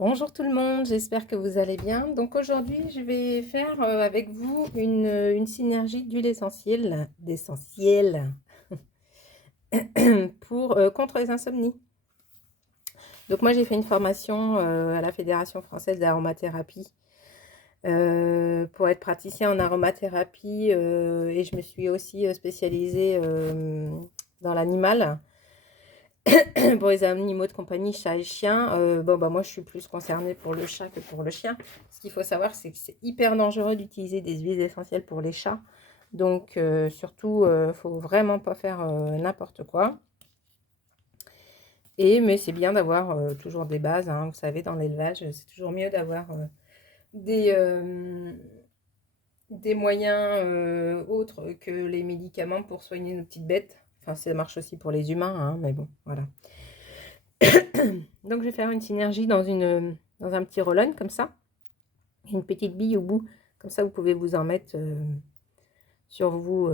Bonjour tout le monde, j'espère que vous allez bien. Donc aujourd'hui, je vais faire avec vous une synergie d'huile d'essentiel pour contre les insomnies. Donc moi, j'ai fait une formation à la Fédération française d'aromathérapie pour être praticien en aromathérapie et je me suis aussi spécialisée dans l'animal. Pour les animaux de compagnie, chat et chien, moi je suis plus concernée pour le chat que pour le chien. Ce qu'il faut savoir, c'est que c'est hyper dangereux d'utiliser des huiles essentielles pour les chats. Donc surtout, faut vraiment pas faire n'importe quoi. Mais c'est bien d'avoir toujours des bases, hein. Vous savez, dans l'élevage, c'est toujours mieux d'avoir des, euh, des moyens autres que les médicaments pour soigner nos petites bêtes. Enfin, ça marche aussi pour les humains, hein, mais bon, voilà. Donc je vais faire une synergie dans un petit roll-on comme ça, une petite bille au bout, comme ça vous pouvez vous en mettre sur vous,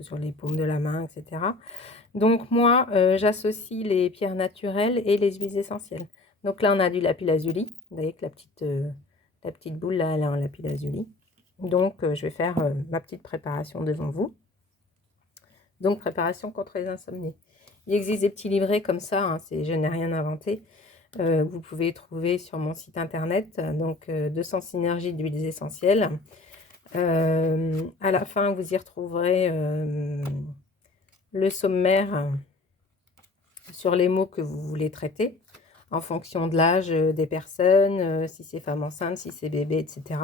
sur les paumes de la main, etc. Donc moi j'associe les pierres naturelles et les huiles essentielles. Donc là on a du lapis-lazuli, vous voyez que la petite boule là elle est en lapis-lazuli. Donc je vais faire ma petite préparation devant vous. Donc préparation contre les insomnies. Il existe des petits livrets comme ça, hein, je n'ai rien inventé. Vous pouvez trouver sur mon site internet, donc 200 synergies d'huiles essentielles. À la fin, vous y retrouverez le sommaire sur les mots que vous voulez traiter, en fonction de l'âge des personnes, si c'est femme enceinte, si c'est bébé, etc.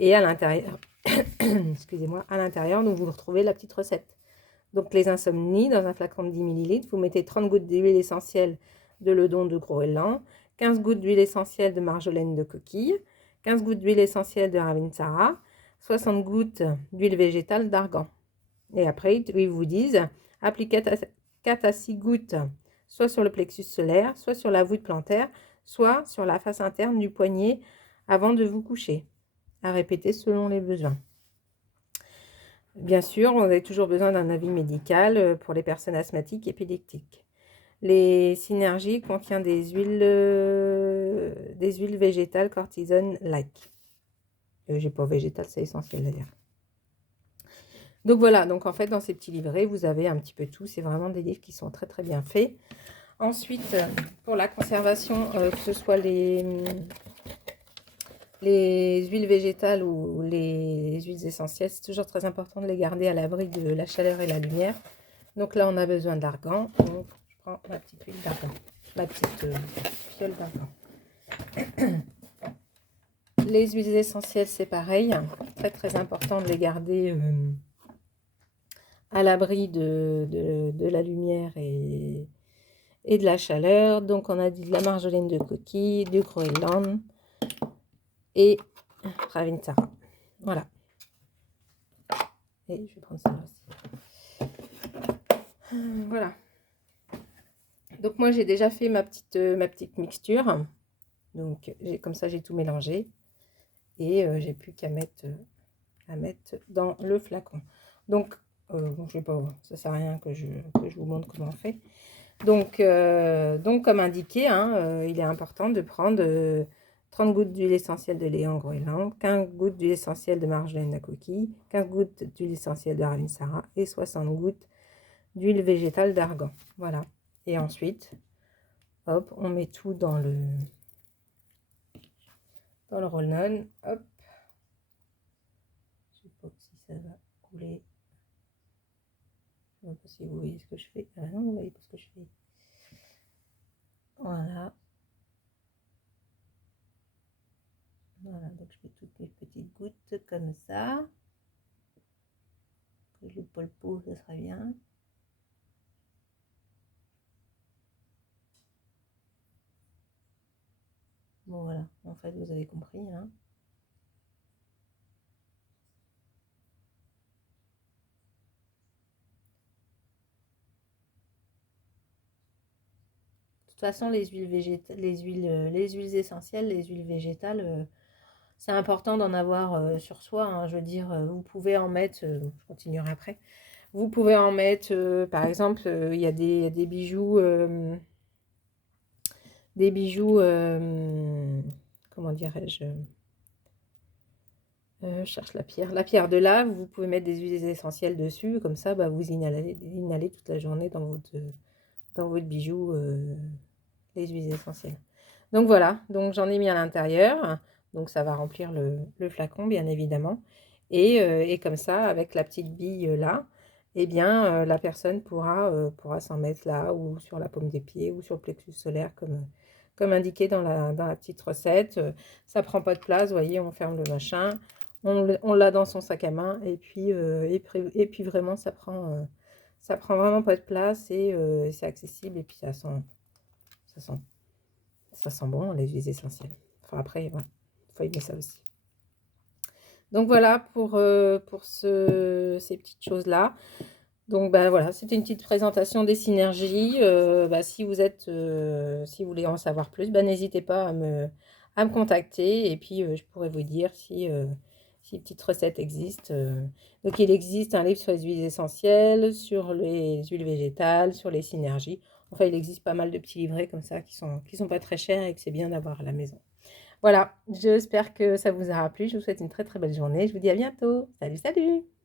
Et à l'intérieur, excusez-moi, à l'intérieur, donc vous retrouvez la petite recette. Donc les insomnies, dans un flacon de 10 ml, vous mettez 30 gouttes d'huile essentielle de l'Odon de Groenland, 15 gouttes d'huile essentielle de marjolaine de coquille, 15 gouttes d'huile essentielle de Ravinsara, 60 gouttes d'huile végétale d'argan. Et après, ils vous disent, appliquez 4 à 6 gouttes, soit sur le plexus solaire, soit sur la voûte plantaire, soit sur la face interne du poignet avant de vous coucher. À répéter selon les besoins. Bien sûr, on a toujours besoin d'un avis médical pour les personnes asthmatiques et épileptiques. Les synergies contiennent des huiles végétales cortisone-like. J'ai pas végétal, c'est essentiel d'ailleurs. Donc voilà, donc en fait dans ces petits livrets, vous avez un petit peu tout. C'est vraiment des livres qui sont très très bien faits. Ensuite, pour la conservation, que ce soit les huiles végétales ou les huiles essentielles, c'est toujours très important de les garder à l'abri de la chaleur et la lumière. Donc là, on a besoin d'argan. Donc, je prends ma petite huile d'argan, ma petite fiole d'argan. Les huiles essentielles, c'est pareil. Très, très important de les garder à l'abri de la lumière et de la chaleur. Donc, on a dit de la marjolaine de coquille, du Groenland et Ravinsara. Voilà. Et je vais prendre ça aussi. Voilà. Donc moi j'ai déjà fait ma petite mixture. Donc comme ça j'ai tout mélangé. Et j'ai plus qu'à mettre dans le flacon. Donc bon, je sais pas, ça sert à rien que je vous montre comment on fait. Donc comme indiqué, hein, il est important de prendre 30 gouttes d'huile essentielle de Léon Groenland, 15 gouttes d'huile essentielle de marjolaine à coquille, 15 gouttes d'huile essentielle de Ravinsara et 60 gouttes d'huile végétale d'argan. Voilà. Et ensuite, hop, on met tout dans le roll-on. Hop. Je sais pas si ça va couler. Je ne sais pas si vous voyez ce que je fais. Ah non, vous voyez pas ce que je fais. Voilà. Voilà, donc je mets toutes mes petites gouttes comme ça. Que je loupe pas le pot, ça serait bien. Bon voilà, en fait vous avez compris, hein. De toute façon, les huiles végétales, les huiles essentielles, les huiles végétales, c'est important d'en avoir sur soi, hein. Je veux dire, vous pouvez en mettre, je continuerai après. Vous pouvez en mettre, par exemple, il y a des bijoux des bijoux, comment dirais-je, je cherche la pierre de lave, vous pouvez mettre des huiles essentielles dessus, comme ça, bah, vous inhalez toute la journée dans votre bijou les huiles essentielles. Donc voilà, donc j'en ai mis à l'intérieur, donc ça va remplir le flacon bien évidemment. Et comme ça, avec la petite bille là, eh bien la personne pourra s'en mettre là, ou sur la paume des pieds, ou sur le plexus solaire, comme indiqué dans la petite recette. Ça prend pas de place, vous voyez, on ferme le machin, on l'a dans son sac à main, et puis vraiment ça prend vraiment pas de place, et c'est accessible, et puis ça sent, ça sent bon, les huiles essentielles. Enfin, après, voilà, faut aimer ça aussi. Donc voilà pour ces petites choses-là. Donc bah, voilà, c'était une petite présentation des synergies. Bah, si vous voulez en savoir plus, bah, n'hésitez pas à me contacter, et puis je pourrais vous dire si une petite recette existe. Donc il existe un livre sur les huiles essentielles, sur les huiles végétales, sur les synergies. Enfin, il existe pas mal de petits livrets comme ça qui sont pas très chers et que c'est bien d'avoir à la maison. Voilà, j'espère que ça vous aura plu. Je vous souhaite une très très belle journée. Je vous dis à bientôt. Salut, salut!